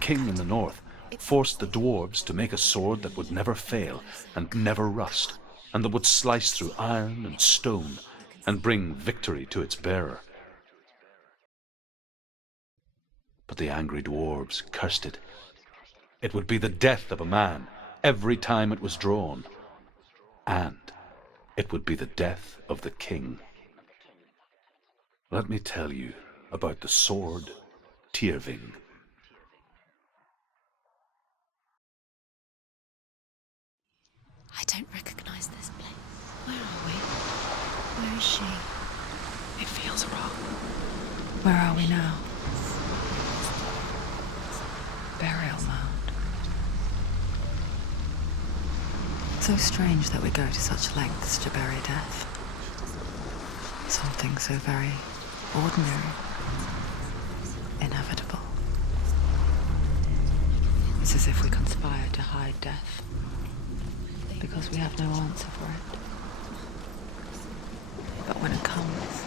king in the north forced the dwarves to make a sword that would never fail and never rust, and that would slice through iron and stone and bring victory to its bearer. But the angry dwarves cursed it. It would be the death of a man every time it was drawn, and it would be the death of the king. Let me tell you about the sword Tyrving. I don't recognize this place. Where are we? Where is she? It feels wrong. Where are we now? Burial mound. So strange that we go to such lengths to bury death. Something so very ordinary, inevitable. It's as if we conspire to hide death, because we have no answer for it. But when it comes,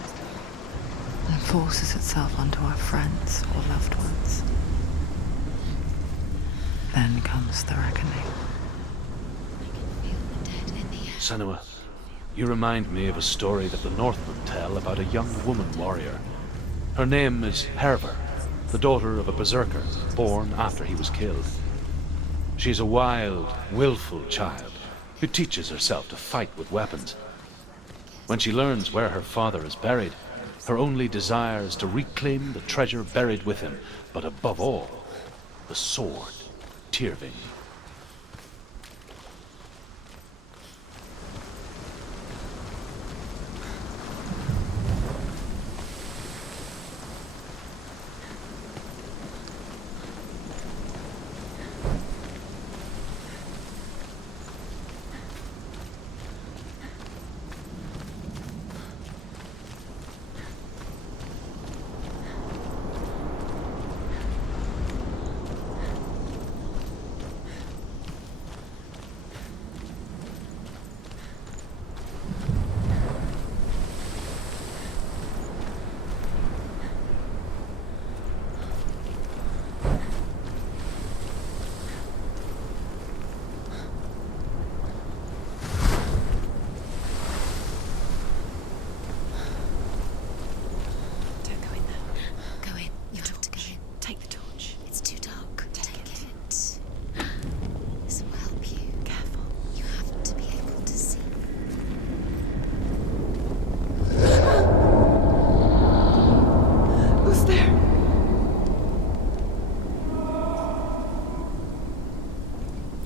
and forces itself onto our friends or loved ones, then comes the reckoning. Senua, you remind me of a story that the Northmen tell about a young woman warrior. Her name is Hervor, the daughter of a berserker born after he was killed. She's a wild, willful child who teaches herself to fight with weapons. When she learns where her father is buried, her only desire is to reclaim the treasure buried with him, but above all, the sword Tyrving.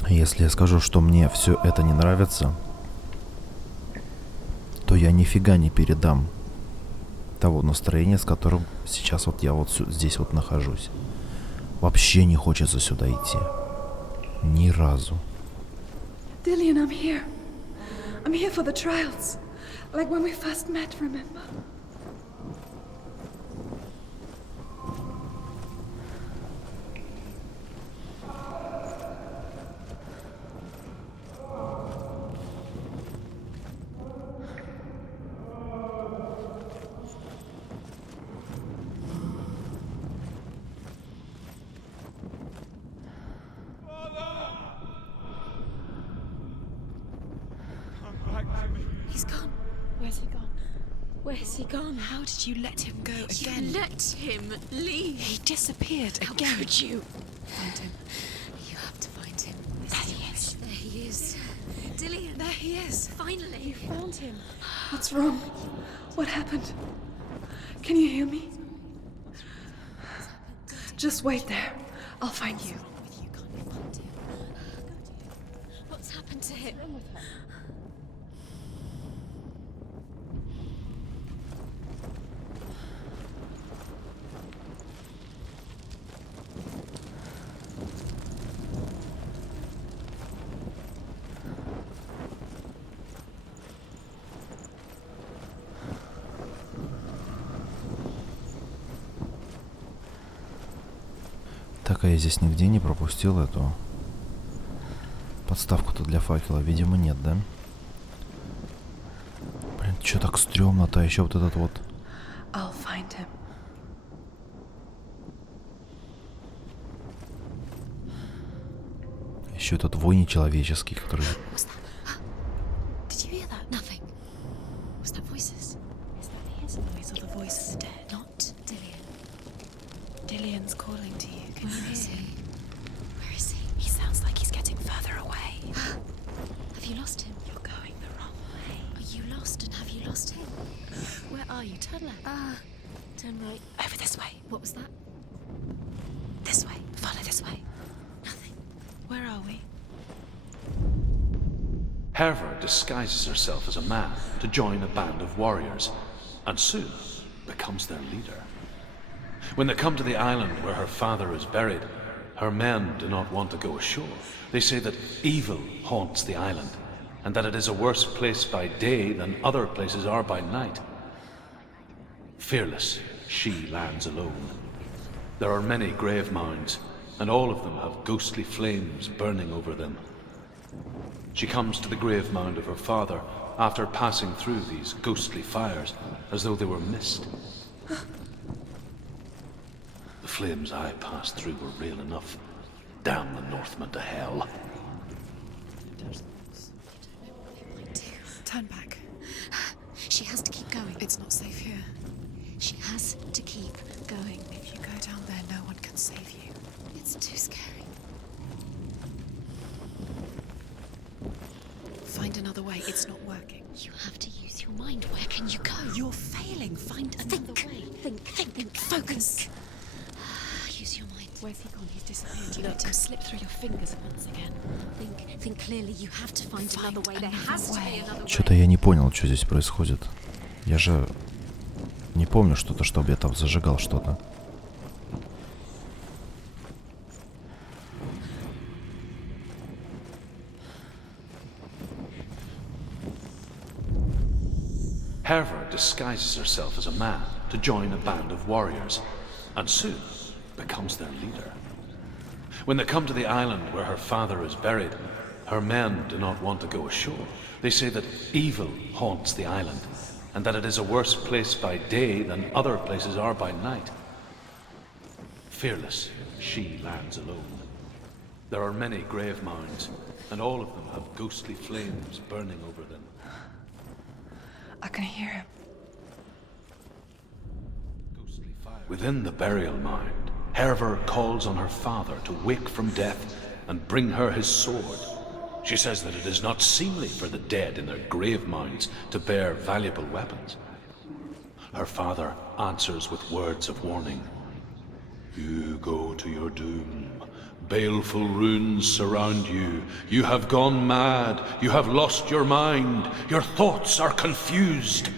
Если я скажу, что мне все это не нравится, то я нифига не передам того настроения, с которым сейчас вот я вот здесь вот нахожусь. Вообще не хочется сюда идти. Ни разу. Dillian, I'm here. I'm here for the trials. Like when we first met, remember? He's gone. Where's he gone? Where's he gone? How did you let him go again? You let him leave. He disappeared How again. could you? Find him. You have to find him. There he is. There he is. Dillian. There he is. Finally. You found him. What's wrong? What happened? Can you hear me? Just wait there. I'll find you. What's happened to him? Так, а я здесь нигде не пропустил эту подставку-то для факела. Видимо, нет, да? Блин, чё так стрёмно-то? Еще вот этот вот... I'll find him. Еще этот вой нечеловеческий, который... What's that? Did you hear that? Nothing. Was that voices? Is that his voice or the voice of the dead? Not Dillian. Dillian's calling to you. Can you hear him? Where is he? He sounds like he's getting further away. Have you lost him? You're going the wrong way. Are you lost and have you lost him? Where are you? Turn left. Turn right. Over this way. What was that? This way. Follow this way. Nothing. Where are we? Herver disguises herself as a man to join a band of warriors, and soon becomes their leader. When they come to the island where her father is buried, her men do not want to go ashore. They say that evil haunts the island, and that it is a worse place by day than other places are by night. Fearless, she lands alone. There are many grave mounds, and all of them have ghostly flames burning over them. She comes to the grave mound of her father after passing through these ghostly fires as though they were mist. The flames I passed through were real enough. Damn the Northmen to hell. Turn back. She has to keep going. It's not safe here. She has to keep going. If you go down there, no one can save you. It's too scary. Find another way. It's not working. You have to use your mind. Where can you go? You're failing. Find another way. Think. Focus. Use your mind. Where's he gone? He's disappeared. You let him slip through your fingers once again. Think clearly. You have to find another way. There has to be another way. Что-то я не понял, что здесь происходит. Я же не помню что-то, чтобы я там зажигал что-то. Herver disguises herself as a man to join a band of warriors, and soon becomes their leader. When they come to the island where her father is buried, her men do not want to go ashore. They say that evil haunts the island, and that it is a worse place by day than other places are by night. Fearless, she lands alone. There are many grave mounds, and all of them have ghostly flames burning over them. I can hear him. Within the burial mound, Herver calls on her father to wake from death and bring her his sword. She says that it is not seemly for the dead in their grave mounds to bear valuable weapons. Her father answers with words of warning. You go to your doom. Baleful runes surround you. You have gone mad. You have lost your mind. Your thoughts are confused.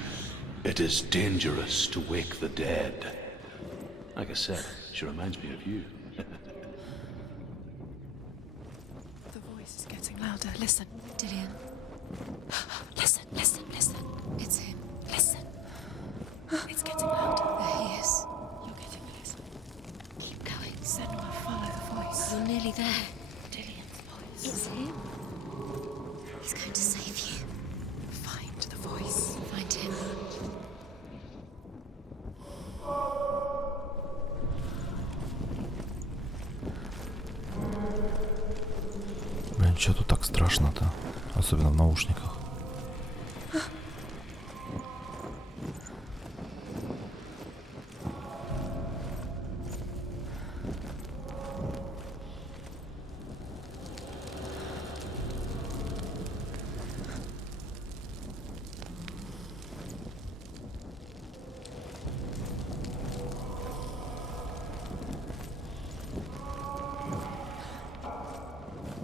It is dangerous to wake the dead. Like I said, she reminds me of you. The voice is getting louder. Listen, Dillian. Listen. It's him. Listen. It's getting louder. There he is. You're getting closer. Keep going. Senua, follow the voice. You're nearly there. Dillian's voice. It's him. He's going to save you. Find the voice. Find him. Блин, что тут так страшно-то? Особенно в наушниках.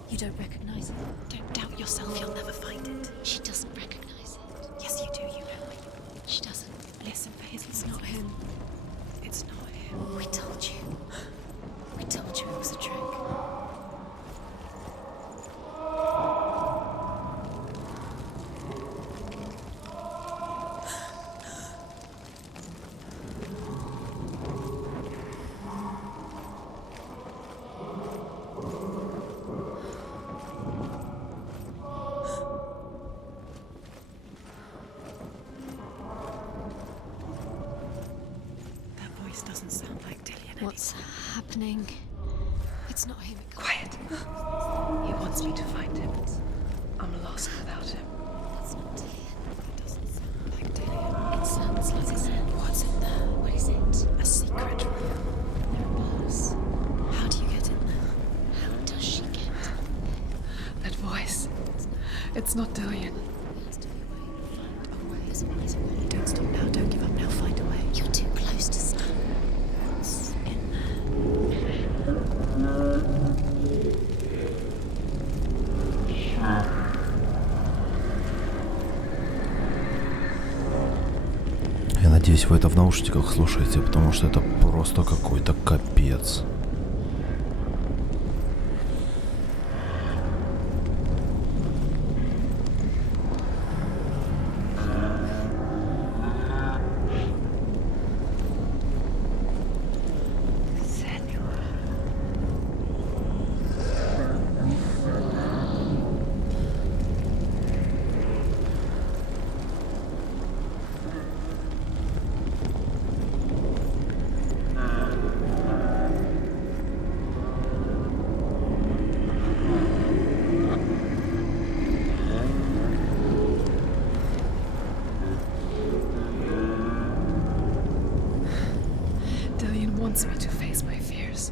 You don't recognize it. Don't doubt yourself, you'll never find it. She doesn't recognize it. Yes, you do, you know it. She doesn't. Listen for his. It's not him. It's not him. We told you. We told you it was a trick. Doesn't sound like Dillian. What's happening? It's not him. Quiet. He wants me to find him. I'm lost without him. That's not Dillian. It doesn't sound like Dillian. It sounds like it. What's in there? What is it? A secret room. There are bars. How do you get in there? How does she get in there? That voice. It's not Dillian. There has to be a way. Find a way. There's always a way. Don't stop now. Don't give up now. Find a way. You're too close to stop. What's in Я надеюсь, вы это в наушниках слушаете, потому что это просто какой-то капец. Dillian wants me to face my fears.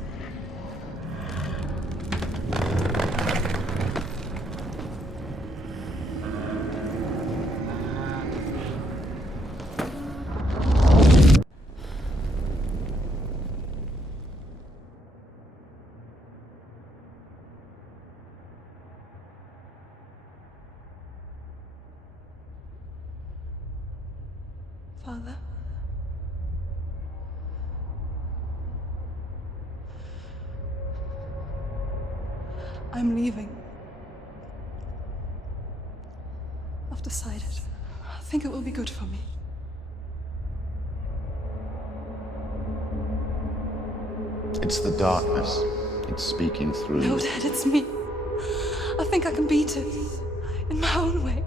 Father? I'm leaving. I've decided. I think it will be good for me. It's the darkness. It's speaking through No, you. Dad, it's me. I think I can beat it. In my own way.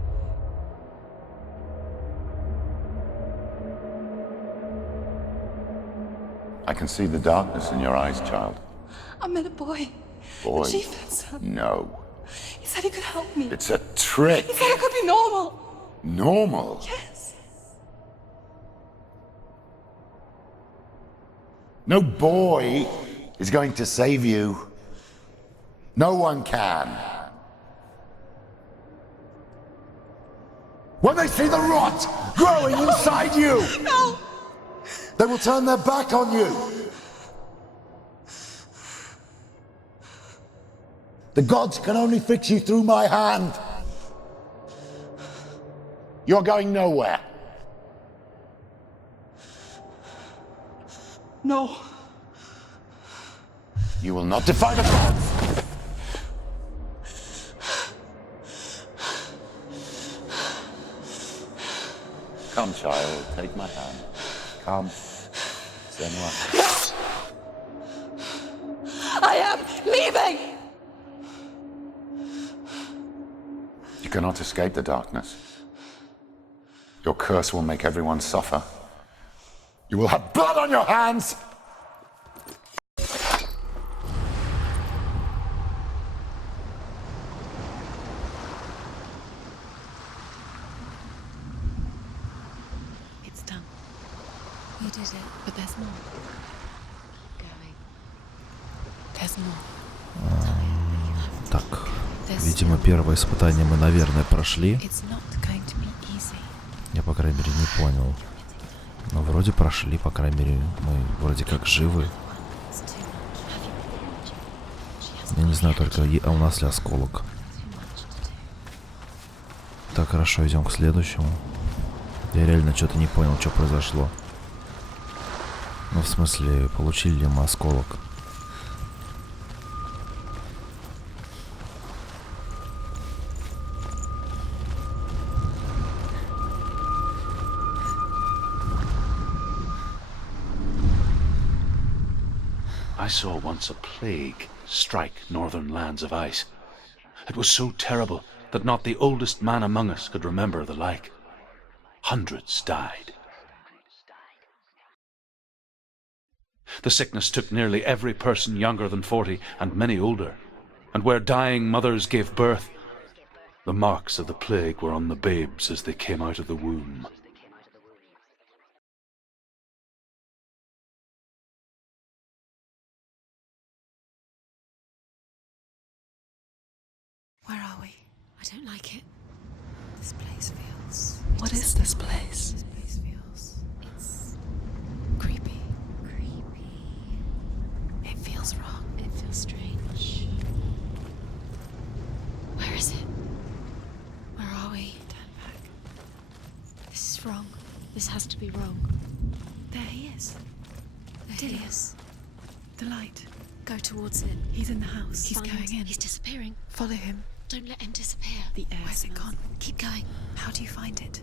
I can see the darkness in your eyes, child. I met a boy. Boy. The chief and son. No. He said he could help me. It's a trick. He said I could be normal. Normal. Yes. No boy is going to save you. No one can. When they see the rot growing inside you, No! they will turn their back on you. The gods can only fix you through my hand. You're going nowhere. No. You will not defy the gods. Come, child, take my hand. Come, Senua. I am leaving! You cannot escape the darkness. Your curse will make everyone suffer. You will have blood on your hands! It's done. You did it, but there's more. Going. There's more. Так, видимо, первое испытание мы, наверное, прошли. It's not going to be easy. Я, по крайней мере, не понял. Но вроде прошли, по крайней мере, мы вроде как живы. It's too much. Have you been She has Я не знаю только, а у нас ли осколок. too much to do. Так, хорошо, идем к следующему. Я реально что-то не понял, что произошло. Ну, в смысле, получили ли мы осколок? I saw once a plague strike northern lands of ice. It was so terrible that not the oldest man among us could remember the like. Hundreds died. The sickness took nearly every person younger than 40, and many older. And where dying mothers gave birth, the marks of the plague were on the babes as they came out of the womb. Where are we? I don't like it. This place feels... What is this place? This place feels... It's... creepy. Creepy. It feels wrong. It feels strange. Where is it? Where are we? Turn back. This is wrong. This has to be wrong. There he is. There he is. The light. Go towards it. He's in the house. He's Find- going in. He's disappearing. Follow him. Don't let him disappear. The air Where's it smells. gone? Keep going. How do you find it?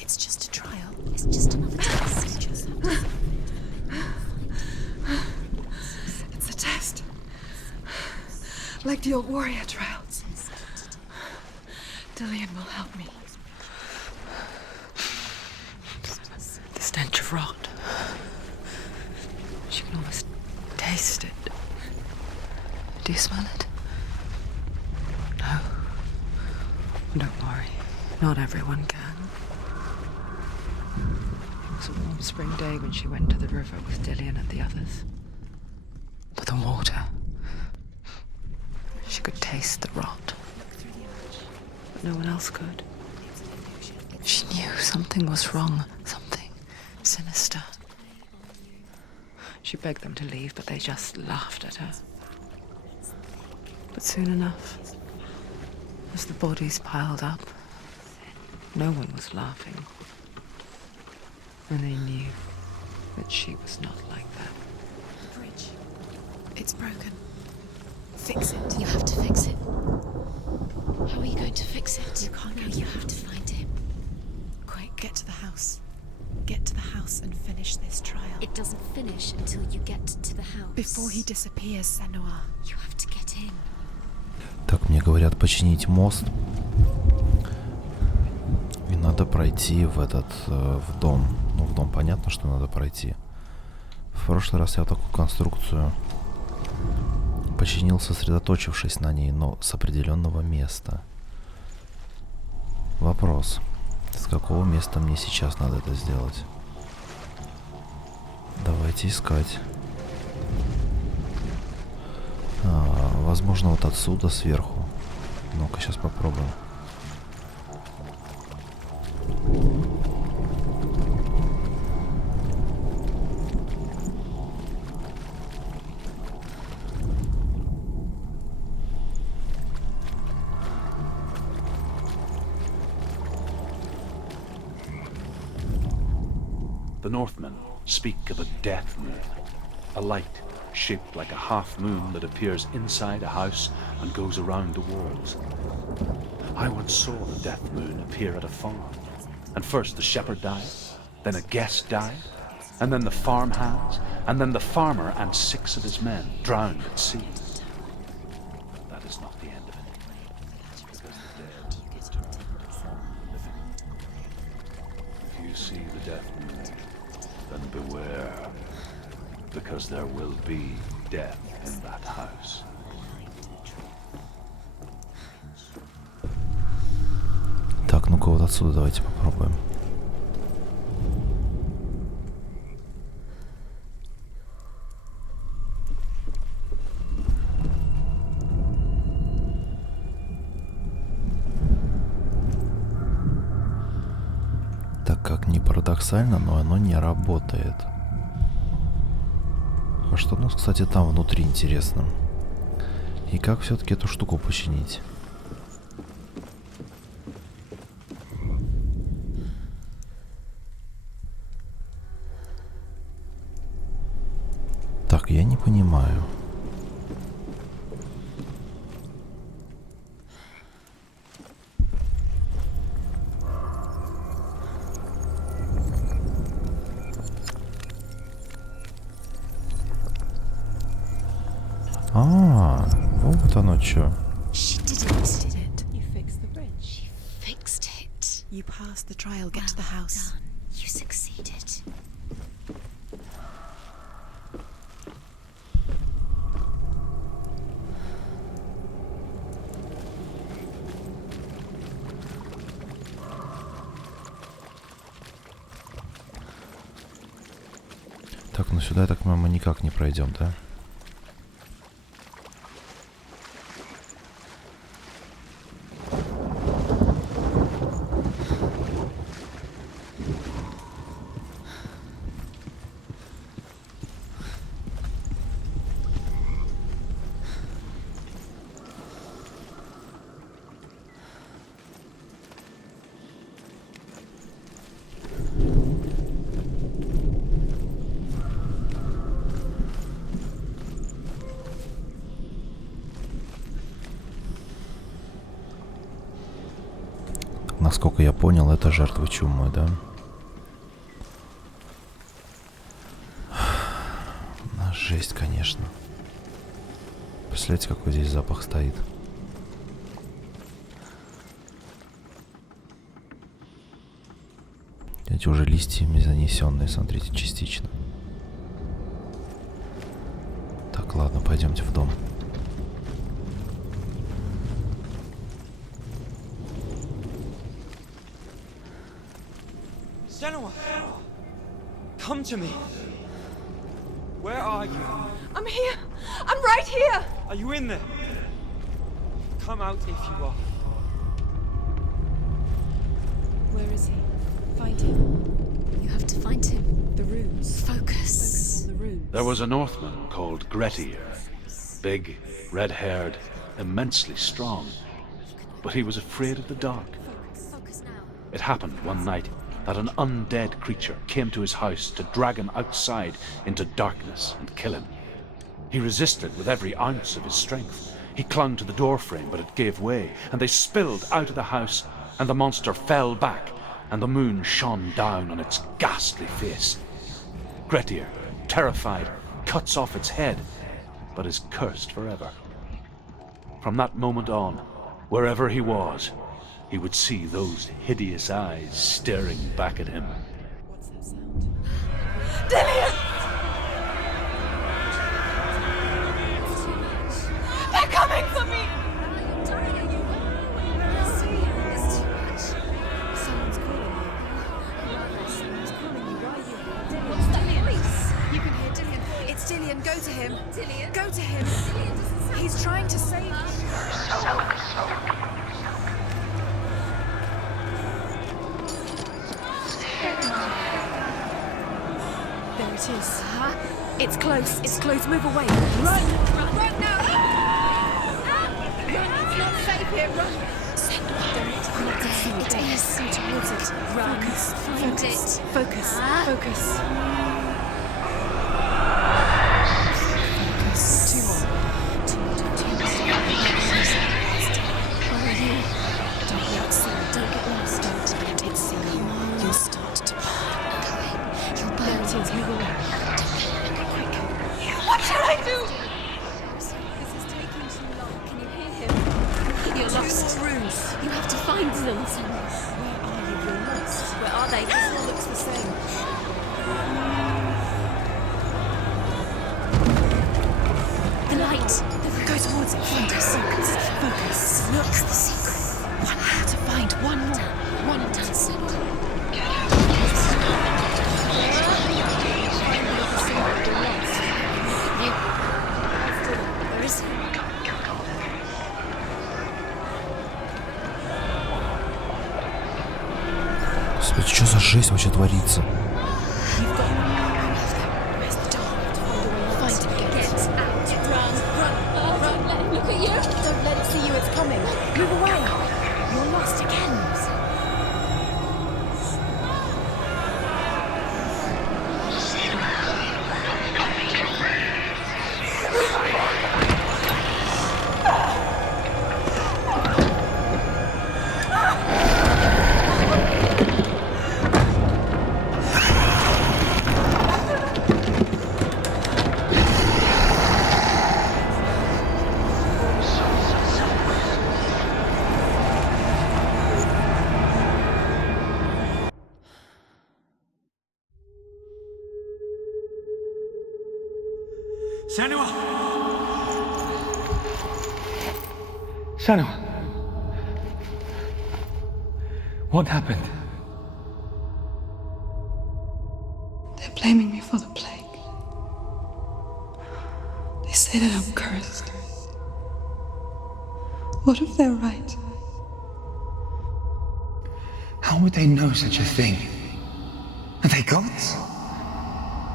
It's just a trial. It's just another test. It's a test. Like the old warrior trials. Dillian will help me. The stench of rot. She can almost taste it. Do you smell it? No. Don't worry. Not everyone can. It was a warm spring day when she went to the river with Dillian and the others. But the water. She could taste the rot. But no one else could. She knew something was wrong. Something sinister. She begged them to leave, but they just laughed at her. But soon enough, as the bodies piled up, no one was laughing. And they knew that she was not like that. Bridge. It's broken. Fix it. You have to fix it. How are you going to fix it? You can't get You have to find him. Quick, get to the house. Get to the house and finish this trial. It doesn't finish until you get to the house. Before he disappears, Senua. You have to get in. Так, мне говорят починить мост. И надо пройти в в дом. Ну, в дом понятно, что надо пройти. В прошлый раз я такую конструкцию починил, сосредоточившись на ней, но с определенного места. Вопрос. С какого места мне сейчас надо это сделать? Давайте искать. Возможно, вот отсюда, сверху. Ну-ка, сейчас попробуем. The Northmen speak of a death moon, a light shaped like a half moon that appears inside a house and goes around the walls. I once saw the death moon appear at a farm, and first the shepherd died, then a guest died, and then the farm hands, and then the farmer and 6 of his men drowned at sea. That is not the end of it, because the dead is turned from the living. If you see the death moon, then beware, because there will be death in that house. Так, ну-ка вот отсюда давайте попробуем. Так, как ни парадоксально, но оно не работает. А что у нас, кстати, там внутри, интересно? И как все-таки эту штуку починить? Так, я не понимаю. Вот оно что. She did it. Did it? You fixed the bridge. She fixed it. You passed the trial. Get to the Well house. done. You succeeded. Ну сюда, я так понимаю, мы никак не пройдем, да? Насколько я понял, это жертвы чумы, да? Жесть, конечно. Представляете, какой здесь запах стоит? Эти уже листьями занесенные, смотрите, частично. Так, ладно, пойдемте в дом. Senua! Come to me! Where are you? I'm here! I'm right here! Are you in there? Come out if you are. Where is he? Find him. You have to find him. The runes. Focus on the runes. There was a Northman called Grettir. Big, red-haired, immensely strong. But he was afraid of the dark. Focus now. It happened one night that an undead creature came to his house to drag him outside into darkness and kill him. He resisted with every ounce of his strength. He clung to the doorframe, but it gave way, and they spilled out of the house, and the monster fell back, and the moon shone down on its ghastly face. Grettir, terrified, cuts off its head, but is cursed forever. From that moment on, wherever he was, he would see those hideous eyes staring back at him. What's that sound? Dillian! They're coming for me! Someone's calling you. Someone's calling you. Why are you? What's that? Dillian. You can hear Dillian. It's Dillian, go to him. Dillian. Go to him. He's trying to save you. There it is. It's close. It's close. Move away. Run! Run now! Run! It's not safe here. Run! I can see it. It is. Go towards it. Run. Focus. Find Focus. it. Focus. Focus. Two more. Where are you? Don't be upset. Don't get lost. Don't let it see you. You'll start to You'll burn. There it is. Move away. What should I do? This is taking too long. Can you hear him? You're lost. Rooms. You have to find them. Where are you? You're lost. Where are they? This all looks the same. The light. Go towards it. Find it. Focus. Focus. Look. It's the secret. One more to find. One more. One more. That's it. Where is he? Господи, что за жесть вообще творится? Where's the door? Find it. Get out. Run. Look at you. Don't let it see you. It's coming. Move away. You're lost again. Senua! Senua! What happened? They're blaming me for the plague. say that I'm cursed? What if they're right? How would they know such a thing? Are they gods?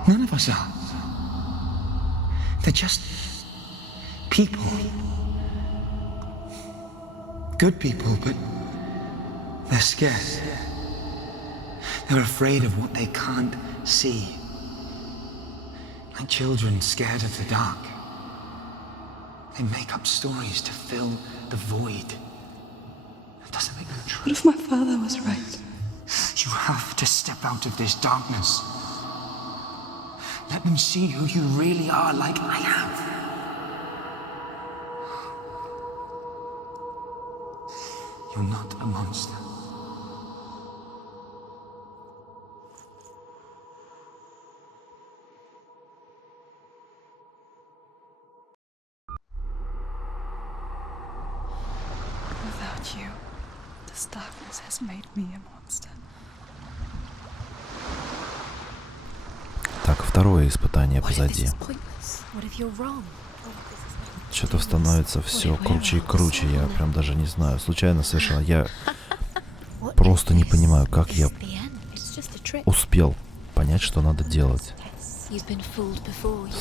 None of us are. They're just people. Good people, but they're scared. They're afraid of what they can't see. Like children scared of the dark. They make up stories to fill the void. That doesn't make them true. What if my father was right? You have to step out of this darkness. Let them see who you really are, like I have. You're not a monster. Without you, this darkness has made me a monster. Так, второе испытание позади. What if you're wrong? Что-то становится все круче и круче, я прям даже не знаю. Случайно совершенно, я просто не понимаю, как я успел понять, что надо делать.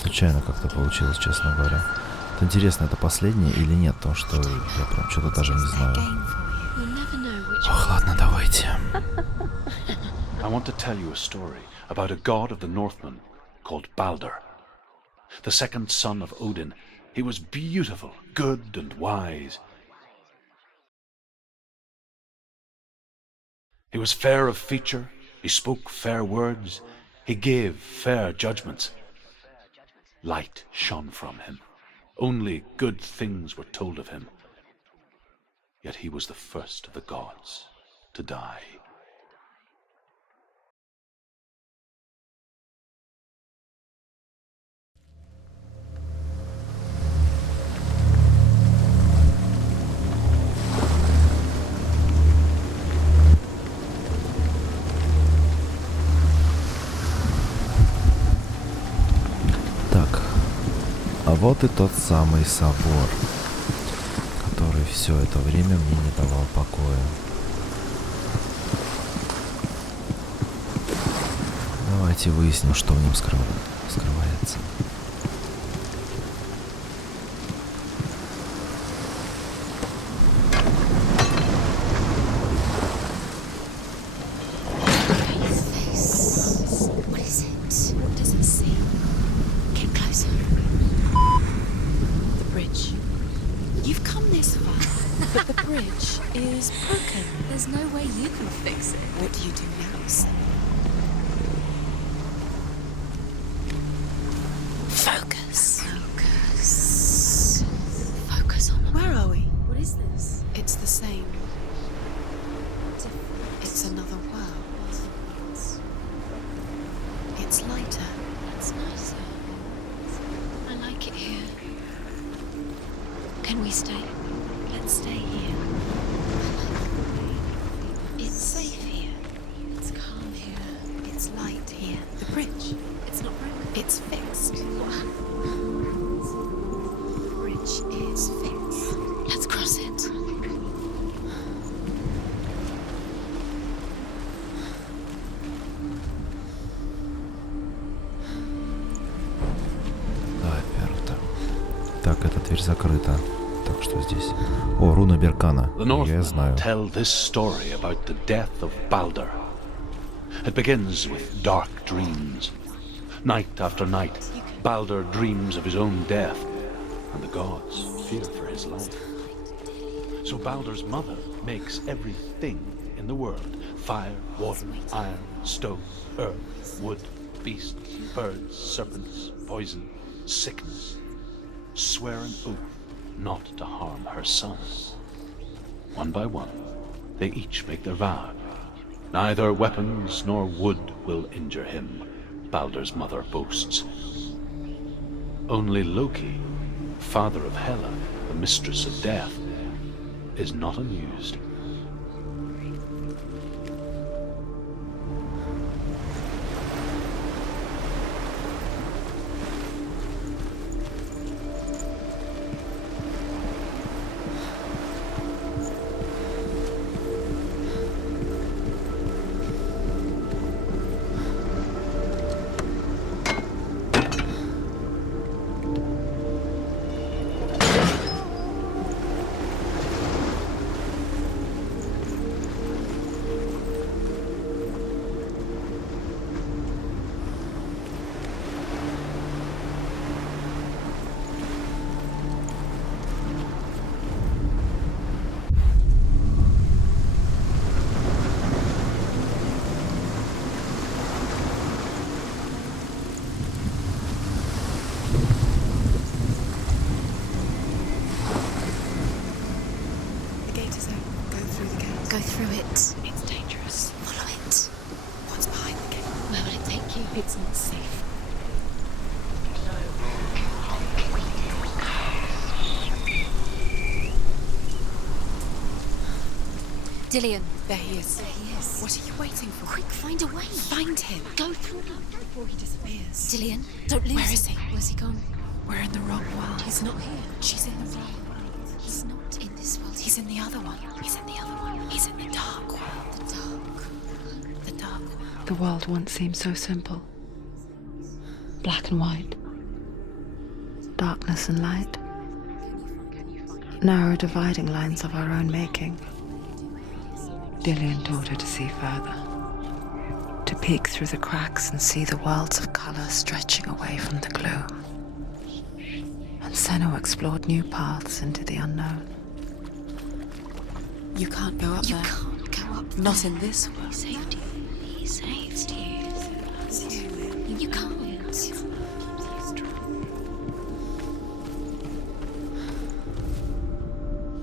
Случайно как-то получилось, честно говоря. Вот интересно, это последнее или нет, потому что я прям что-то даже не знаю. Ох, ладно, давайте. I want to tell you a story about a god of the Northmen called Balder. The second son of Odin. He was beautiful, good, and wise. He was fair of feature, he spoke fair words, he gave fair judgments. Light shone from him. Only good things were told of him. Yet he was the first of the gods to die. А вот и тот самый собор, который все это время мне не давал покоя. Давайте выясним, что в нем скрывается. Закрыто. Так что здесь? О, руна Беркана. Я знаю. Tell this story about the death of Balder. It begins with dark dreams. Night after night, Balder dreams of his own death, and the gods fear for his life. So Balder's mother makes everything in the world: fire, water, iron, stone, earth, wood, beasts, birds, serpents, poison, sickness. Swear an oath not to harm her sons. One by one, they each make their vow. Neither weapons nor wood will injure him, Balder's mother boasts. Only Loki, father of Hela, the mistress of death, is not amused. Go through it. It's dangerous. Follow it. What's behind the gate? Where will it take you? It's not safe. Dillian. There he is. There he is. What are you waiting for? Quick, find a way. Find him. Go through them. Before he disappears. Dillian, don't lose Where is him. he? Where's he gone? We're in the wrong world. He's not here. She's in the wrong world. He's not in this world. He's in the other one. He's in the other one. He's in the dark world. the dark. The dark world. The world once seemed so simple. Black and white. Darkness and light. Narrow dividing lines of our own making. Dillian taught her to see further. To peek through the cracks and see the worlds of color stretching away from the gloom. And Senua explored new paths into the unknown. You can't go up You there. can't go up Not there. in this world. He saved you. He saved you. You can't.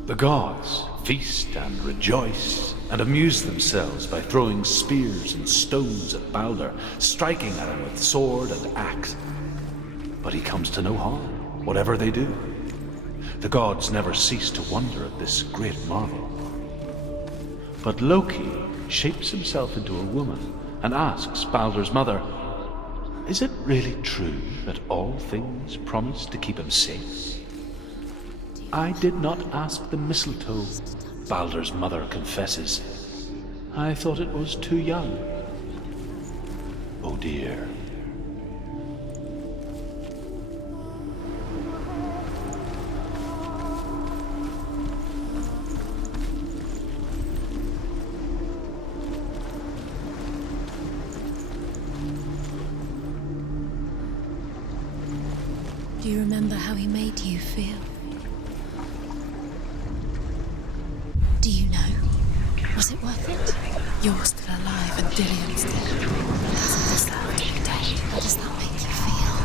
The gods feast and rejoice and amuse themselves by throwing spears and stones at Balder, striking at him with sword and axe. But he comes to no harm, whatever they do. The gods never cease to wonder at this great marvel. But Loki shapes himself into a woman and asks Balder's mother, "Is it really true that all things promise to keep him safe?" "I did not ask the mistletoe," Balder's mother confesses. "I thought it was too young." Oh dear. Do you remember how he made you feel? Do you know? Was it worth it? You're still alive and Dillian's dead. He doesn't deserve to be dead. How does that make you feel?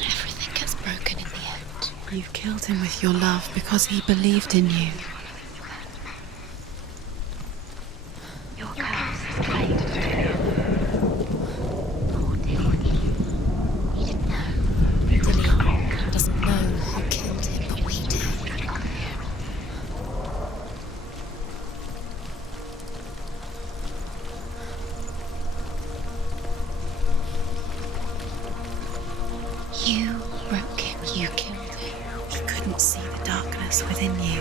Everything gets broken in the end. You've killed him with your love because he believed in you. Your curse is played to him. Poor Dillian. He didn't know. Dillian doesn't know who killed him, but we do. You broke him. You killed him. He couldn't see the darkness within you.